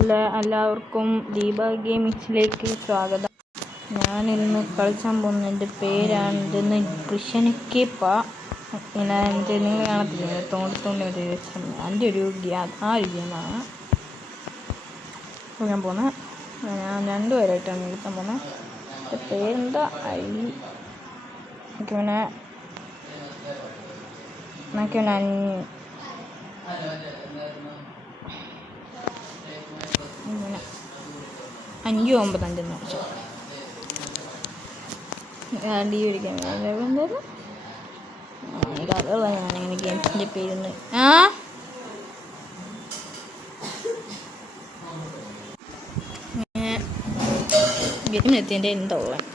എല്ലാവർക്കും ദീപ ഗെയിമിങ്സിലേക്ക് സ്വാഗതം. ഞാനിന്ന് കളിച്ചാൻ പോകുന്ന എൻ്റെ പേരാണ് ഇതെന്ന് കൃഷനിക്കിപ്പ. ഇങ്ങനെ എൻ്റെ നിങ്ങൾ കാണത്തില്ല തോണ്ടി എൻ്റെ ഒരു ആ ഒരു ഗെയിമാണ് ഞാൻ പോകുന്നത്. ഞാൻ 2 പേരായിട്ടാണ് കളിക്കാൻ പോകുന്നത്. എൻ്റെ പേരെന്താ എനിക്കിങ്ങനെ 5-9 വെച്ചു ഡി പിടിക്കാൻ എന്തായാലും കഥകളാണ് ഞാനിങ്ങനെ ഗെയിംസിൻ്റെ പേരുന്ന് ഗെയിമിനെത്തി എൻ്റെ എന്താ ഉള്ളത്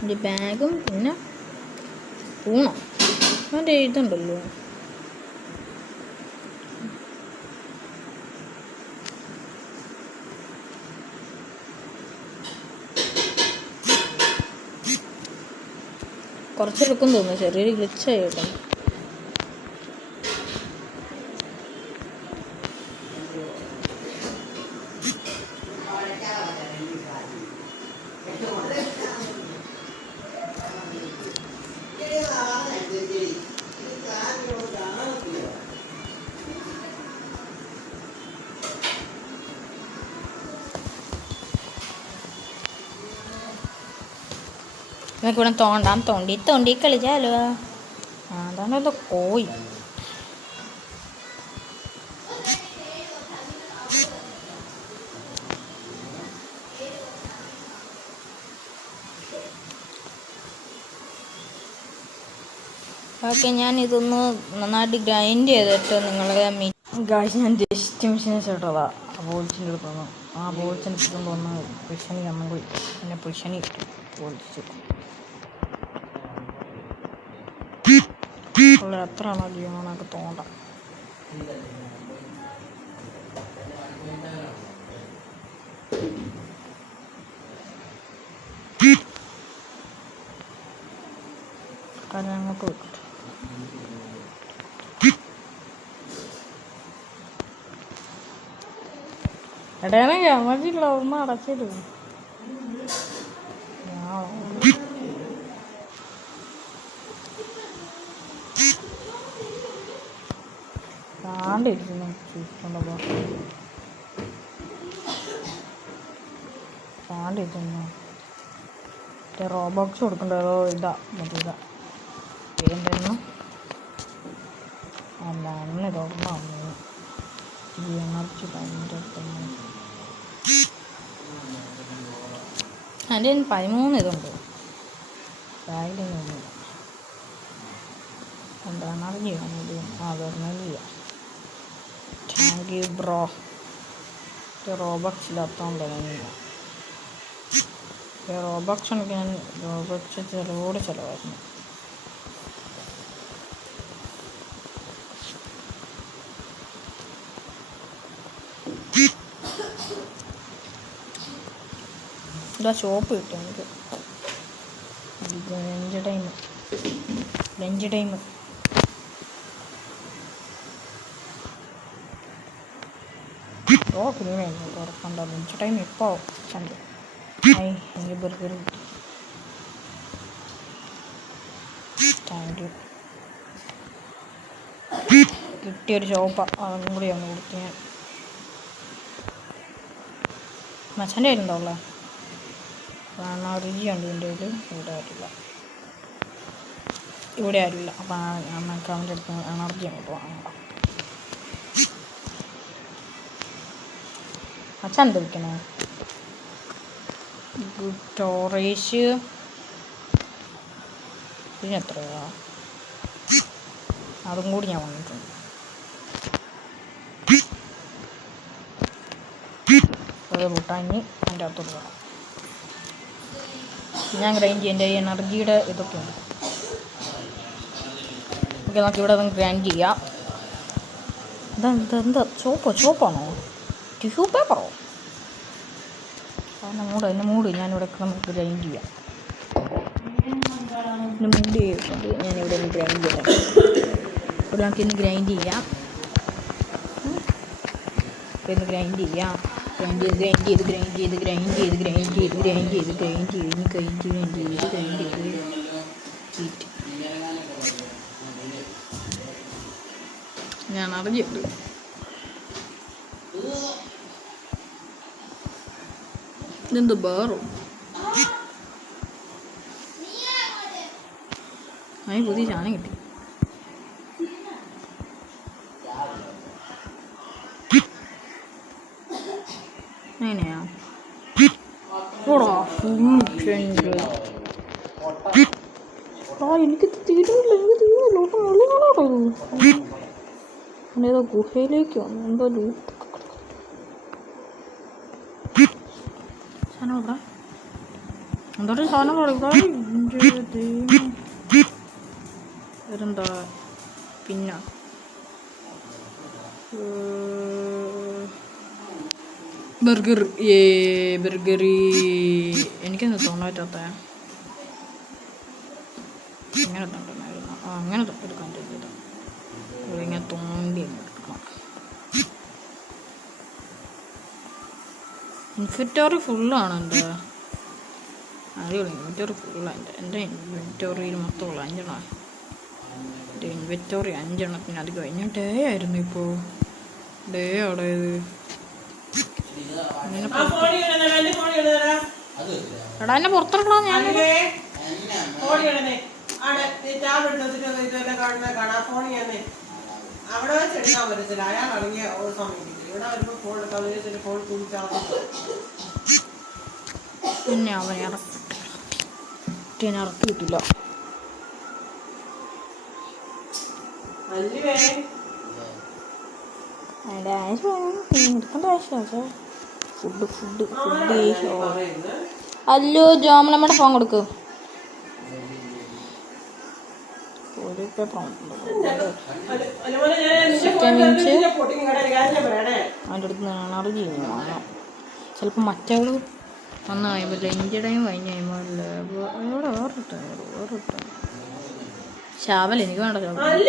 എൻ്റെ ബാഗും പിന്നെ ഊണോ അവൻ്റെ ഇതുണ്ടല്ലോ. കുറച്ചെടുക്കും തോന്നുന്നു, ചെറിയൊരു ഗ്ലിച്ചായി കേട്ടോ. നമുക്കിവിടെ തോണ്ടി കളിച്ചാലോ. അതാണ് അത് കോയി. ഓക്കെ, ഞാനിതൊന്ന് നന്നായിട്ട് ഗ്രൈൻഡ് ചെയ്തിട്ട് നിങ്ങളെ ഞാൻ ജസ്റ്റ് മെഷീൻ ചേട്ടതാ ആ ബോൾസിൻ്റെ എടുത്തു. ആ ബോൾസിൻ്റെ എടുത്തുകൊണ്ട് വന്ന് പുരുഷണി അമ്മ പിന്നെ പുരുഷണി ബോൾസ് എത്രയാണോ ചെയ്യണമെന്നൊക്കെ തോന്നണം. കാരണം അങ്ങോട്ട് വിട്ടു ഇടയാണെങ്കിൽ അമ്മച്ചില്ല ഒന്ന് അടച്ചിടും. കാണ്ടിരിക്കുന്നു കാണ്ടിരിക്കുന്നു റോബോക്സ് കൊടുക്കണ്ടോ ഇതാ മറ്റേതാ എന്തായിരുന്നു അല്ല അന്ന് തുറന്നു എനർജി ഭയങ്കര എൻ്റെ 13 ഇതുണ്ട് ബാഗിലൊന്നും എന്താ എനർജി വേണത്. വരുന്നില്ല. Thank you bro. റോബക്സ് ഇല്ലാത്തതുകൊണ്ട് റോബക്സ് ഉണ്ടെങ്കിൽ ഞാൻ റോബക്സ് ചിലവായിരുന്നു. ഇതാ ഷോപ്പ് കിട്ടും എനിക്ക്. ലഞ്ച് ടൈം പിന്നെ തുറക്കണ്ട. ലഞ്ച് ടൈം ഇപ്പോൾ ചണ്ട് എനിക്ക് ബർഗർ കിട്ടി. Thank you. കിട്ടിയൊരു ഷോപ്പാണ്, അതും കൂടി ഒന്ന് കൊടുത്തു ഞാൻ. മച്ചൻ്റെ കയ്യിലുണ്ടോ ഉള്ളത്? കാരണം രുചിയുണ്ട് ഇതിൻ്റെ കയ്യിൽ. ഇവിടെ ആരില്ല അപ്പം നമുക്ക് അവൻ്റെ അടുത്ത് എനർജി അങ്ങോട്ട് വാങ്ങണം. അച്ഛൻ എന്ത് വിൽക്കണേ? Good storage ഇതിനെത്രയാ? അതും കൂടി ഞാൻ വാങ്ങിയിട്ടുണ്ട്. അത് കൂട്ടാഞ്ഞ് അതിൻ്റെ അകത്തോട്ട് വേണം ഞാൻ ഗ്രൈൻഡ് ചെയ്യാം. എൻ്റെ എനർജിയുടെ ഇതൊക്കെ ഉണ്ട്. ഓക്കെ, നമുക്ക് ഇവിടെ ഒന്ന് ഗ്രൈൻഡ് ചെയ്യാം. എന്താ ചോപ്പാണോ? ടിഷ്യൂ പേപ്പറോ? എന്നെ മൂട് ഞാനിവിടെ നമുക്ക് ഗ്രൈൻഡ് ചെയ്യാം. എന്നെ മൂടി ചെയ്തിട്ടുണ്ട്. ഞാനിവിടെ ഒന്ന് ഗ്രൈൻഡ് ചെയ്യാം. ഇവിടെ നമുക്കിന്ന് ഗ്രൈൻഡ് ചെയ്യാം. അപ്പോൾ ഇന്ന് ഗ്രൈൻഡ് ചെയ്യാം. ഗ്രൈൻഡ് ചെയ്ത് ഞാൻ അറിഞ്ഞിട്ട് ഇതെന്ത് വേറോ അതിന് പുതിയ സാധനം കിട്ടി. എങ്ങനെയാ എനിക്ക് തീരുന്നില്ല. ഏതോ ഗുഹയിലേക്ക് വന്നു. എന്തോ സാധനം ഇവിടെ എന്തോട്ട് സാധനം വേറെന്താ പിന്നെ ബർഗർ. ബർഗറി എനിക്കെന്താ തോന്നാൻ പറ്റാത്ത ഇങ്ങനെ തൊണ്ടായിരുന്നു. അങ്ങനെ തൊട്ടെടുക്കാൻ പറ്റില്ല. ഇങ്ങനെ തോണ്ടി എടുക്കണം. ഇൻവെൻറ്റോറി ഫുള്ളാണ് എൻ്റെ. അടിപൊളി ഇൻവെൻറ്റോറി ഫുള്ളാണ് എൻ്റെ ഇൻവെൻറ്റോറിയിൽ മൊത്തമുള്ള 5 എണ്ണം. എൻ്റെ ഇൻവെൻറ്റോറി 5 എണ്ണത്തിന് അത് കഴിഞ്ഞ ഡേ ആയിരുന്നു. ഇപ്പോൾ ഡേ അവിടെ എടാ എന്നെ പുറത്തിറക്കണം. ഞാൻ പിന്നെ അവനെ ഇറക്കി കിട്ടില്ല. എടുക്കേണ്ട ആവശ്യമാണ്. ഫുഡ് അല്ലോ ജോമലമ്മയുടെ ഫോൺ കൊടുക്ക്. ഒരു പേപ്പർ അതിൻ്റെ അടുത്ത് നിന്നാണ് ചെയ്യുന്നത്. ചിലപ്പോൾ മറ്റവള് വന്ന് കഴിയുമ്പോൾ ലഞ്ച് ടൈം കഴിഞ്ഞ് കഴിയുമ്പോൾ ഇവിടെ വേറിട്ട ശാവൽ എനിക്ക് വേണ്ട. ശാവൽ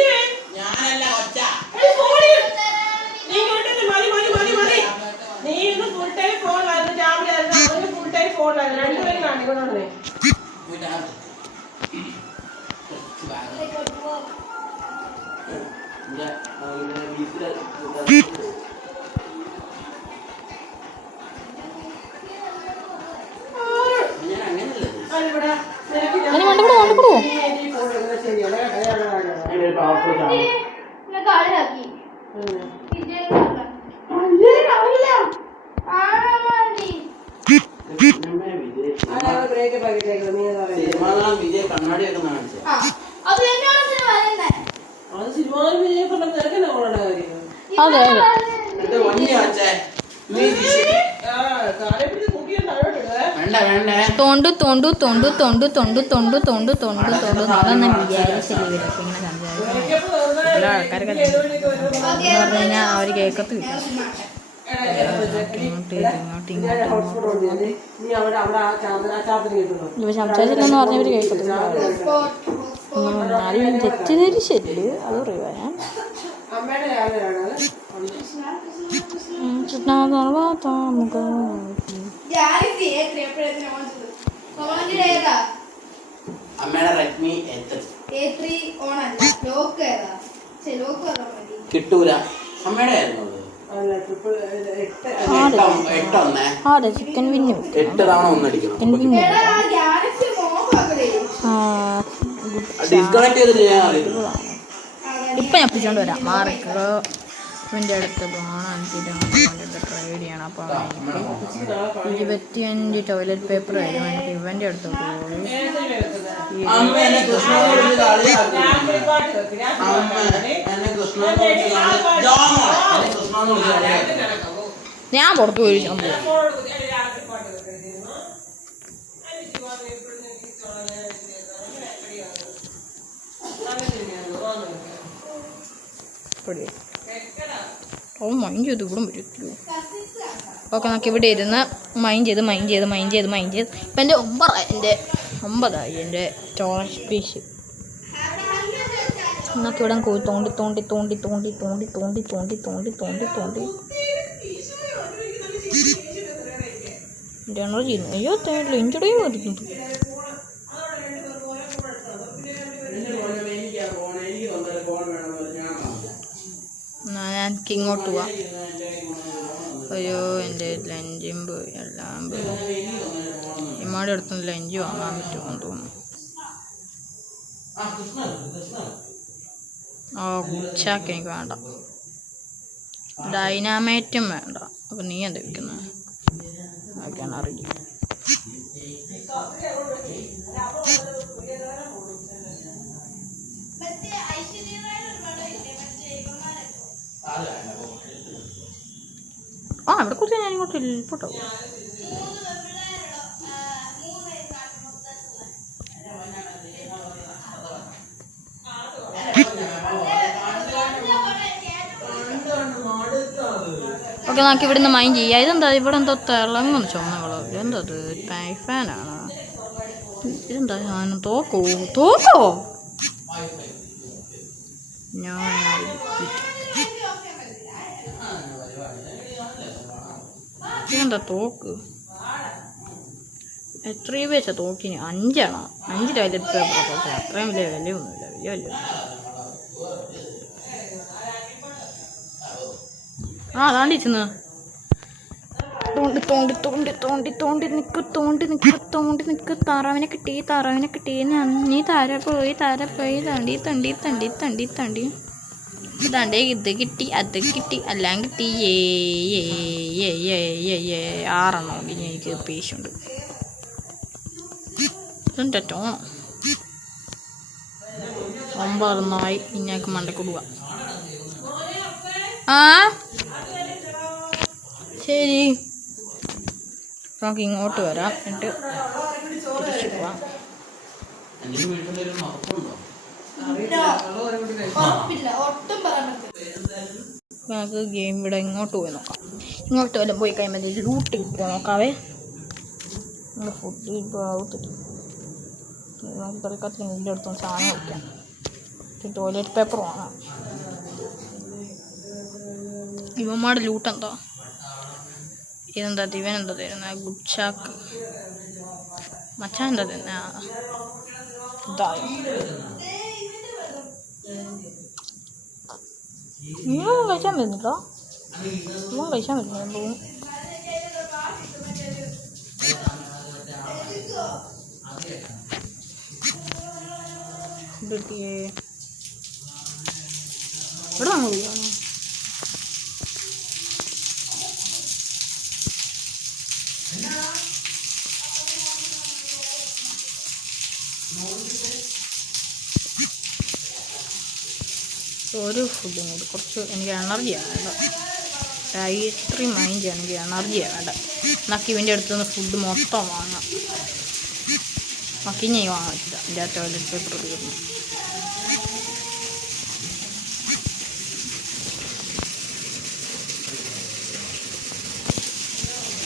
തൊണ്ടു തൊണ്ടു തൊണ്ടു തൊണ്ടു തൊണ്ടു തൊണ്ടു തൊണ്ടു തൊണ്ടു തൊണ്ടു അതൊന്നും വിചാരിച്ചില്ല. ഇവരൊക്കെ ഇങ്ങനെ സംസാരിക്കും. ആൾക്കാരൊക്കെ പറഞ്ഞു കഴിഞ്ഞാൽ അവർ കേൾക്കത്തില്ല. ഇവ സംസാരിച്ചില്ലെന്ന് പറഞ്ഞവർ കേൾക്കത്തില്ല. ആരും തെറ്റിദ്ധരിച്ചില്ല. അത് പറയുക ഞാൻ കിട്ടൂല. അമ്മയുടെ ചിക്കൻ വിന്നു 8 തവണ ഒന്നടിക്കണം. ഇപ്പം ഞാൻ പിടിച്ചോണ്ട് വരാം. മാറിക്കോ. എൻ്റെ അടുത്ത് പോകണം. എനിക്ക് ട്രൈ ചെയ്യണം. അപ്പോൾ 25 ടോയ്ലറ്റ് പേപ്പർ ആയിരുന്നു. എനിക്ക് ഇവൻ്റെ അടുത്ത് പോയി ഞാൻ പുറത്ത് പോയി. മൈൻഡ് ചെയ്ത് ഇവിടെ പറ്റൂ. ഓക്കെ, നമുക്ക് ഇവിടെ ഇരുന്ന് മൈൻഡ് ചെയ്ത് ഇപ്പം എൻ്റെ 9 എൻ്റെ ചോള പീസ്. നമുക്ക് ഇവിടെ തോണ്ടി എനർജി അയ്യോ ലെഞ്ചുടയും വരുന്നുണ്ട്. ഞാൻ ഇങ്ങോട്ട് പോവാം. അയ്യോ എൻ്റെ ലഞ്ചും പോയി, എല്ലാം പോയി. ഇമ്മയുടെ അടുത്തുനിന്ന് ലഞ്ച് വാങ്ങാൻ പറ്റുമെന്ന് തോന്നുന്നു. ഉച്ചക്ക് എനിക്ക് വേണ്ട, ഡൈനാമൈറ്റും വേണ്ട. അപ്പം നീ എന്താ വിൽക്കുന്നത്? അതൊക്കെയാണ് അറിയില്ല. അവിടെ കുറച്ച് ഞാൻ ഇങ്ങോട്ട് ഇല്ലോട്ടോ. ഓക്കെ, നമുക്ക് ഇവിടുന്ന് മൈൻഡ് ചെയ്യാം. ഇതെന്താ ഇവിടെ എന്തോ തിളങ്ങുന്നു ചുമന്നുകളോ? എന്താ അത്? ഫാനാണ്. ഇതെന്താ സാധനം? തോക്കോ? ഇതെന്താ തോക്ക്? എത്ര രൂപ വെച്ചാൽ തോക്കിന്? 5 ആണോ? 5 ടോയ്ലറ്റ് പേപ്പർ തോക്കെ. അത്രയും വലിയ വിലയൊന്നുമില്ല, വലിയ അതാണ്ട് ചെന്ന് തോണ്ടി നിക്ക്. താറാവിനെ കിട്ടി. നീ താര പോയി തണ്ടി. ഇതാണ്ടേ ഇത് കിട്ടി, അത് കിട്ടി, എല്ലാം കിട്ടി. 6 എനിക്ക് പേശുണ്ട്. ഇതെൻ്റെ ടോണം 9 ഇന്നേക്ക് മണ്ടക്കൊടുക. ശരി, നമുക്ക് ഇങ്ങോട്ട് വരാം, എന്നിട്ട് തിരിച്ചു പോവാം. നമുക്ക് ഗെയിം ഇവിടെ ഇങ്ങോട്ട് പോയി നോക്കാം. ഇങ്ങോട്ട് വല്ലതും പോയി കഴിയുമ്പോൾ ലൂട്ട് കിട്ടുമോ നോക്കാവേ. നമ്മുടെ ഫുഡ് ഇപ്പോൾ ആവത്തില്ല. നമുക്ക് കളിക്കാത്ത ഇതിൻ്റെ അടുത്തൊന്ന് സാധനം വയ്ക്കാം. ടോയ്ലറ്റ് പേപ്പർ വാങ്ങാം. ഇവന്മാരുടെ ലൂട്ട് എന്താ? ഇതെന്താ? ഇവനെന്താ തരുന്ന? ഗുഡ് ചാക്ക്. മച്ചാൻ എന്താ തരുന്ന? ഇതായോ? ഇവൻ കഴിച്ചാൻ വരുന്നില്ലോ. കഴിച്ചാൻ വരുന്നില്ല തോന്നുന്നു. ഇവിടെ വാങ്ങ പോയാണോ? ഒരു ഫുഡും കൂടി കുറച്ച് എനിക്ക് എനർജിയാണ് വേണ്ട. ഇത്രയും മൈൻഡ് എനിക്ക് എനർജിയാണ് വേണ്ട. നമുക്ക് ഇവൻ്റെ അടുത്തുനിന്ന് ഫുഡ് മൊത്തം വാങ്ങാം. മക്കിഞ്ഞി വാങ്ങാൻ പറ്റില്ല, എൻ്റെ ടോയ്ലറ്റ് പേപ്പർ തീർന്നു.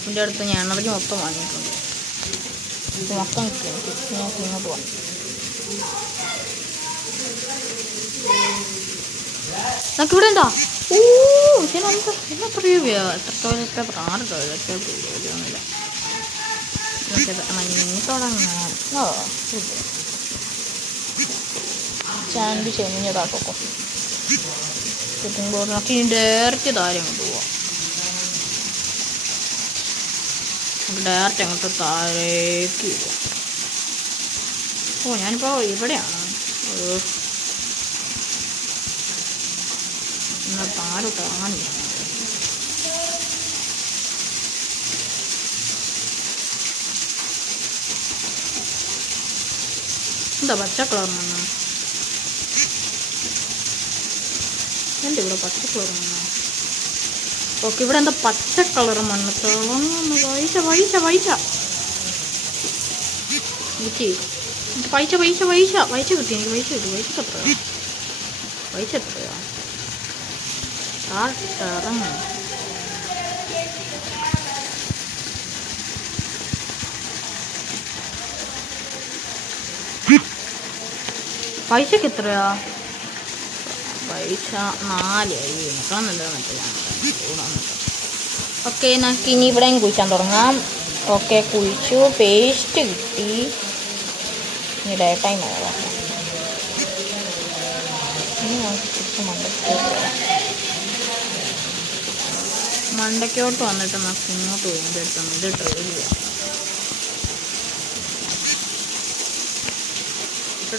എൻ്റെ അടുത്ത് ഞാൻ എനർജി മൊത്തം വാങ്ങിയിട്ടുണ്ട്. ഇത് മൊത്തം കിട്ടും എനിക്ക്. ഞങ്ങൾക്ക് ഇങ്ങോട്ട് പോകാം. നമുക്ക് ഇവിടെ ഉണ്ടോ? എത്ര രൂപയോ? എത്ര ടോയ്ലറ്റ് പേപ്പർ? 6 ടോയ്ലറ്റ് പേപ്പർ ഒന്നുമില്ല. തുടങ്ങാം. ചാൻഡ് ചെഞ്ഞതാട്ടോ കിട്ടുമ്പോൾ നമുക്ക് ഇനി ഡയറക്റ്റ് താരം കൊണ്ട് പോവാം. നമുക്ക് ഡയറക്റ്റ് അങ്ങോട്ട് താഴേക്ക് പോവാം. ഞാനിപ്പോൾ ഇവിടെയാണ്. എന്നാൽ താരോട്ട് ഇറങ്ങാനില്ല. എന്താ പച്ച കളർ മണ്ണ? എൻ്റെ ഇവിടെ പച്ച കളർ മണ്ണ. ഓക്കെ, ഇവിടെ എന്താ പച്ച കളർ മണ്ണ്? തിളങ്ങുന്നു. പൈസ കിട്ടി. പൈസ കിട്ടി. എനിക്ക് പൈസ കിട്ടി. പൈസ എത്രയാ? ഇറങ്ങ. പൈസക്ക് എത്രയാ? പൈസ 4 എനിക്കാന്നല്ലോ. മറ്റേ ഓക്കെ, നമുക്ക് ഇനി ഇവിടെയും കുഴിച്ചാൻ തുടങ്ങാം. ഓക്കെ, കുളിച്ചു, പേസ്റ്റ് കിട്ടി. ഇനി ഡേ ടൈം ആവാം. ഇനി നമുക്ക് തിരിച്ച് മണ്ടയ്ക്കോട്ട് വന്നിട്ട് നമുക്ക് ഇങ്ങോട്ട് പോയി എടുത്തു. ഇത് ട്രെയിൽ ചെയ്യാം.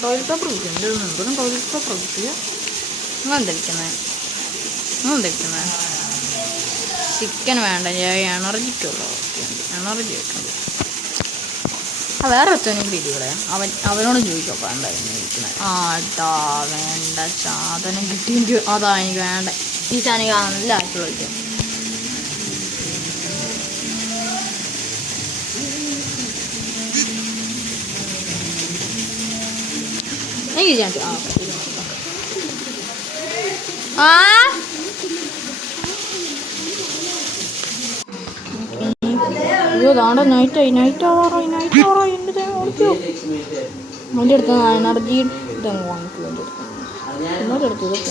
ടോയ്ലറ്റ് പേപ്പർ കിട്ടും. എന്തോരം ടോയ്ലറ്റ് പേപ്പർ കിട്ടിയ നിങ്ങളെന്തിരിക്കുന്നത് ചിക്കൻ വേണ്ട, എനർജിക്കുള്ളൂ. എനർജി വെക്കുന്നത്. വേറെ ഒറ്റവനും പിടികളെ അവനോട് ചോദിക്കാം വേണ്ടായിരുന്നു ഇരിക്കുന്നത്. ആട്ടാ വേണ്ട സാധനം കിട്ടിയെങ്കിൽ അതാ എനിക്ക് വേണ്ട. ഈ സാധനം നല്ല ആയിട്ടുള്ള വയ്ക്കും. എനിക്ക് ഞാൻ അയ്യോ താണ്ട നൈറ്റ് ആവാറായി. എൻ്റെ ഓടിക്കോ. എൻ്റെ അടുത്ത് എനർജി ഇതങ്ങ് വാങ്ങിക്കും. എൻ്റെ അടുത്ത് ഇതൊക്കെ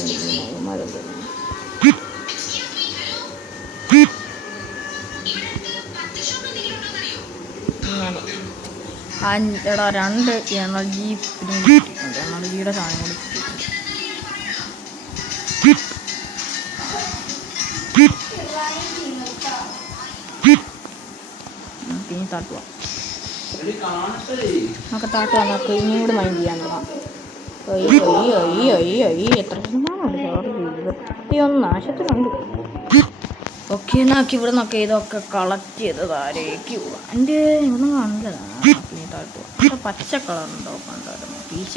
എടാ 2 എനർജി എനർജിയുടെ സാധനം കൂടി ഇനി താട്ടുക. നമുക്ക് താട്ടുക. നമുക്ക് ഇനിയും കൂടി മൈൻഡ് ചെയ്യാൻ തുടങ്ങാം. എത്ര ശതമാനമുണ്ട്? 21 ആശത്തിലുണ്ട്. ഓക്കെ, എന്നാക്കി ഇവിടെ നിന്നൊക്കെ ഇതൊക്കെ കളക്ട് ചെയ്ത് താരേക്ക് പോവാം. എൻ്റെ ഒന്നും കാണില്ല. താട്ടുക. പച്ച കളറുണ്ടോ? കണ്ടായിരുന്നു പീച്ച.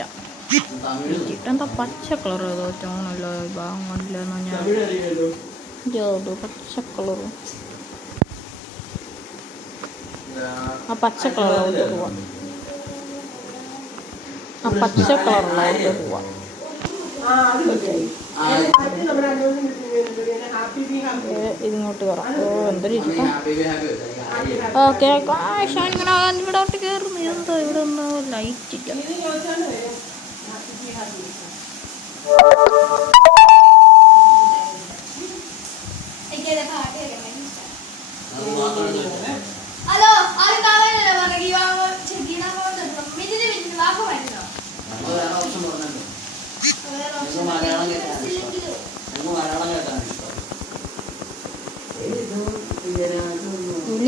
എന്താ പച്ച കളർ? ഏതോ ചോണല്ലോ ഭാഗം കണ്ടില്ലെന്ന് ഞാൻ. പച്ച കളറ്. ആ പച്ച കളറിലോട്ട് പോവാം. ഇതിങ്ങോട്ട് കയറാം. എന്തൊരു ഇഷ്ടം. ഓക്കെ, ഇവിടോട്ട് കയറുന്നു. എന്താ ഇവിടെ ഒന്നും ലൈറ്റ് ഇല്ല. ഹലോ,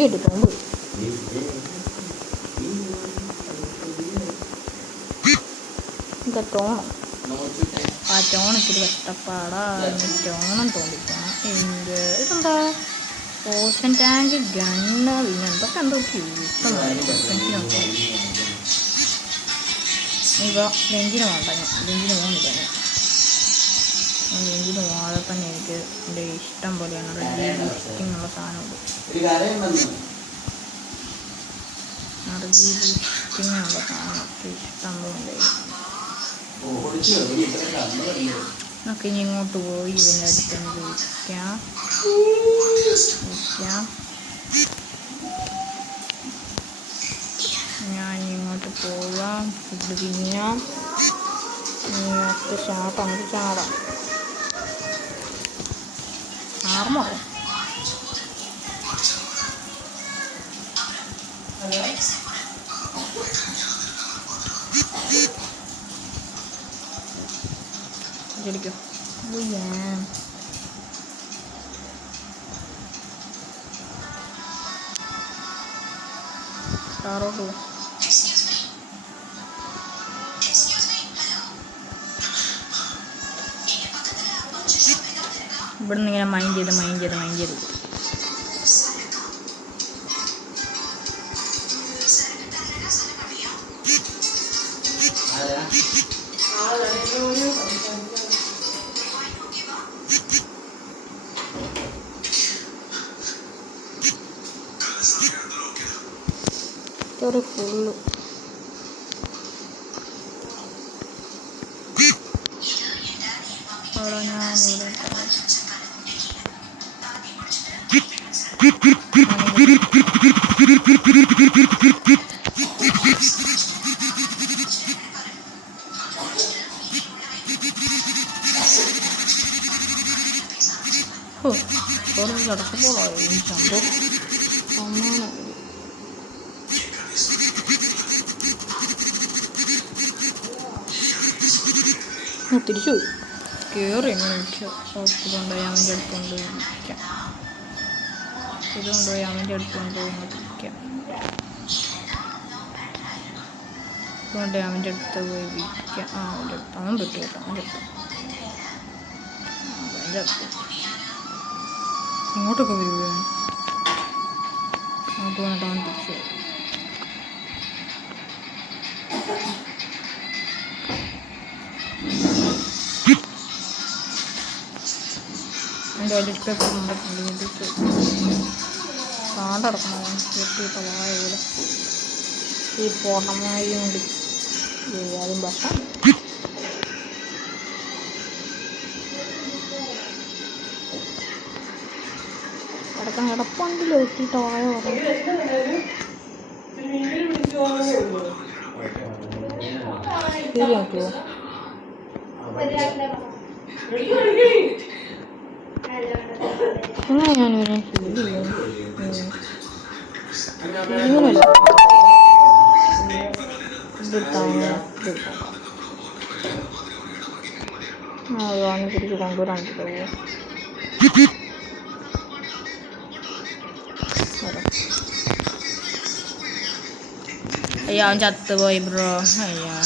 എടുത്തോണ്ട് ടോണം. ആ ടോണൊക്കെ കഷ്ടപ്പാടാ. ടോണം തോന്നിക്കണം. ഇതെന്താ ഓഷൻ ടാങ്ക്, ഗണ്ണ്, പിന്നെ എന്തൊക്കെ എന്തോ ഇവ ലെഞ്ചിന് വേണ്ട. ലെഞ്ചിന് പോകുന്നില്ല. ലെഞ്ചിന് പോകാതെ തന്നെ എനിക്ക് എൻ്റെ ഇഷ്ടം പോലെയാണ് ബൂസ്റ്റിങ്ങുള്ള സാധനമുണ്ട്. എനർജി ബൂസ്റ്റിങ്ങുള്ള സാധനമൊക്കെ ഇഷ്ടം പോലെ. നമുക്ക് ഇനി ഇങ്ങോട്ട് പോയി ഇതിൻ്റെ അടുത്തൊന്ന് വിളിക്കാം. ഞാൻ ഇങ്ങോട്ട് പോവാം. ഫുഡ് തിന്നാം. നമുക്ക് ചാടാം. ആർമോ ജടിക്കോ. താറോട്ട് ഇവിടുന്ന് ഇങ്ങനെ മൈൻഡ് ചെയ്ത് ഒരു ഫുള്ള് അവിടെ ഞാനിവിടെ കുറച്ച് കിടക്കുമ്പോഴായി സംഭവം. തിരിച്ചു പോയി കയറി എങ്ങനെ വിളിക്കാം. ഇതുകൊണ്ടുപോയി അവൻ്റെ അടുത്ത് കൊണ്ടുപോയി വിളിക്കാം. ഇതുകൊണ്ടുപോയി അവൻ്റെ അടുത്ത് കൊണ്ടുപോയി വിളിക്കാം. ഇതുകൊണ്ട് അവൻ്റെ അടുത്ത് പോയി വിളിക്കാം. അവൻ്റെ അടുത്ത് അവൻ പറ്റും കേട്ടോ. അവൻ്റെ അടുത്ത് ഇങ്ങോട്ടൊക്കെ വരുകയാണ്. അങ്ങോട്ട് വന്നിട്ട് അവൻ തിരിച്ചു പോയി. എൻ്റെ വലിയ കാണ്ടടക്കണം വെട്ടിയിട്ട വായ പോലെ ഈ പോണമായി കൊണ്ട് അതും ഭക്ഷണം കിടക്കാൻ കിടപ്പുണ്ടല്ലോ വെട്ടിയിട്ട വായ പറഞ്ഞു. ശരിയാക്കുമോ അങ്ങനെ ഞാൻ വരാൻ ഇങ്ങനല്ല അതാണ് തിരിച്ച് കൊണ്ടുവരാൻ പറ്റുമോ. അയ്യോ അവൻ ചത്തുപോയി ബ്രോ. അയ്യാ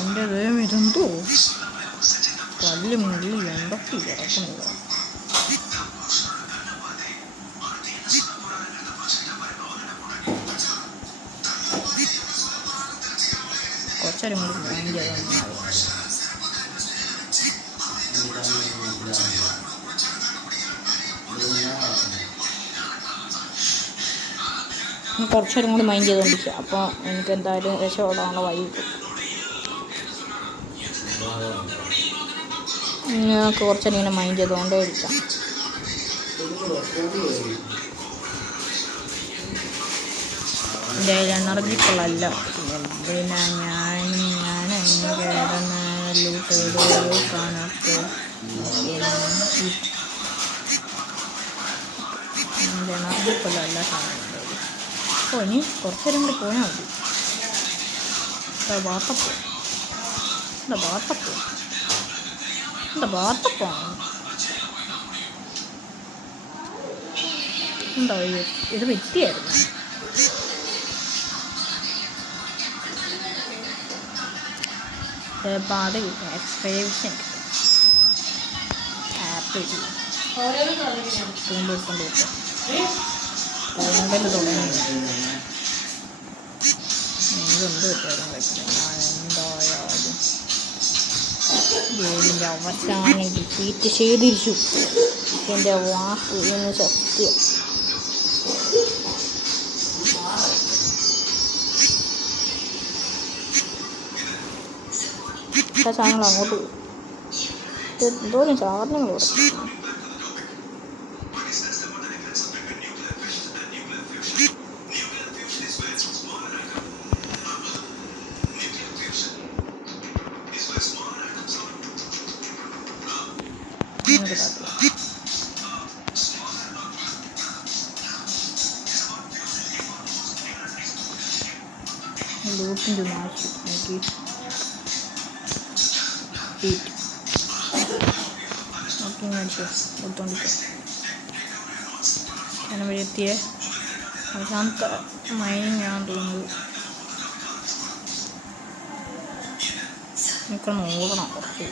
എൻ്റെ ദൈവം ഇതെന്തോ കല്ല് മുള്ളി എന്തൊക്കെ ഇറക്കുന്നത്. കുറച്ചേരം കൂടി ഭയങ്കര കുറച്ചേരം കൂടി മൈൻഡ് ചെയ്തുകൊണ്ടിരിക്കുക. അപ്പോൾ എനിക്ക് എന്തായാലും രക്ഷപ്പെടാനുള്ള വഴി കിട്ടും. ഞങ്ങൾക്ക് കുറച്ചേരം ഇങ്ങനെ മൈൻഡ് ചെയ്തുകൊണ്ടേ ഇരിക്കാം. എൻ്റെ എനർജിക്കുള്ളല്ല പിന്നെ ഞാൻ കിടന്നൂട്ട് കണക്ക് എൻ്റെ എനർജിക്കുള്ളല്ല സാധനം. അപ്പോൾ ഇനി കുറച്ചേരം കൂടി പോയാൽ മതി. ബാത്തപ്പോ എന്താ ബാത്തപ്പോ എന്താ ബാത്തപ്പാണ് എന്താ ഇത് വ്യക്തിയായിരുന്നു. പാട് കിട്ടും എക്സ്പ്രേഷൻ ആപ്പ് തൂമ്പിക്കൊണ്ട് കിട്ടും. തൂമ്പൽ തുടങ്ങി ഇതെന്ത് കിട്ടാനും പറ്റില്ല. എന്തായാലും ഗെയിമിൻ്റെ അവസാനം ഡിഫീറ്റ് ചെയ്തിരിച്ചു. എൻ്റെ വാക്ക് എന്ന് സത്യം. സാധനങ്ങൾ അങ്ങോട്ട് പോയി. എന്തോരം സാധനങ്ങൾ കൊടുക്കും. ലൂട്ടിൻ്റെ മാറ്റി എനിക്ക് ഓക്കെ മേടിച്ചു കൊടുത്തോണ്ടിരിക്കും. ഞാൻ വഴി എത്തിയേ അവസാനത്തെ മൈനിങ് ഞാൻ തോന്നുന്നത്. എനിക്കൊന്ന് ഓടണം കുറച്ച്.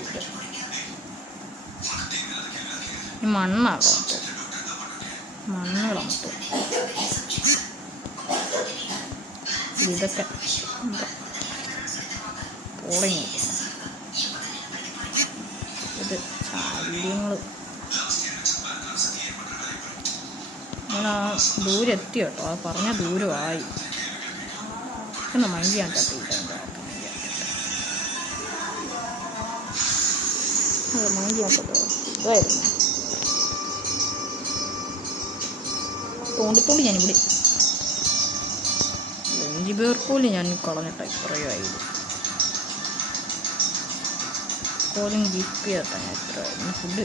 ഈ മണ്ണാണ് മണ്ണ് കളമത്തോ ഇതൊക്കെ പോളിങ് ഇത് ശല്യങ്ങൾ. ഞാൻ ആ ദൂരം എത്തി കേട്ടോ. അത് പറഞ്ഞ ദൂരമായി എന്നാ മൈൻഡ് ചെയ്യാൻ പറ്റില്ല. മൈൻഡ് ചെയ്യാൻ പറ്റുമോ ഇതായിരുന്നു തോണ്ടിത്തോണ്ടി ഞാനിവിടെ 5 പേർ പോലും ഞാൻ കളഞ്ഞിട്ട ഇത്രയായി. കോളിങ് ഗിഫ്റ്റ് ചെയ്തിട്ടാ ഞാൻ ഇത്ര ഫുഡ്.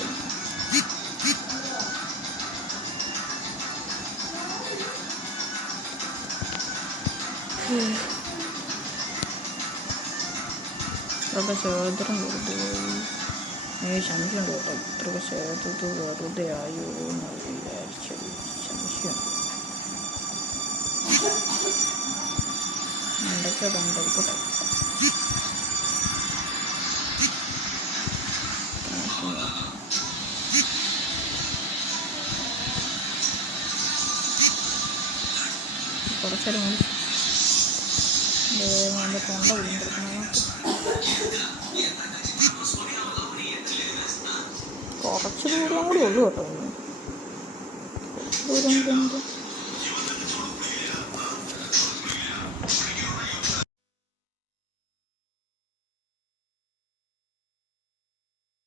ഇത്രയൊക്കെ ക്ഷേത്രം വെറുതെ സംശയമുണ്ട് കേട്ടോ. ഇത്രയൊക്കെ ക്ഷേത്രത്തിൽ വെറുതെ ആയോ എന്ന് വിചാരിച്ചു. സംശയം എന്തൊക്കെ കണ്ടോട്ടെ. കുറച്ചേരം കൂടി എൻ്റെ തൊണ്ട വിളിച്ചെടുക്കണം. കുറച്ച് ദൂരം കൂടി ഉള്ളൂ കേട്ടോ. കുറച്ച് ദൂരം കൂടി ഉണ്ട്.